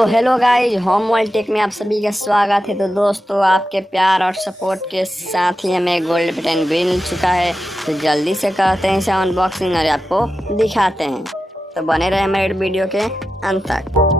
तो hello guys, home world take में आप सभी का स्वागत है। तो दोस्तों, आपके प्यार और सपोर्ट के साथ ही हमें गोल्ड बटन मिल चुका है। तो जल्दी से करते हैं इसे अनबॉक्सिंग और आपको दिखाते हैं। तो बने रहे हमारे वीडियो के अंत तक।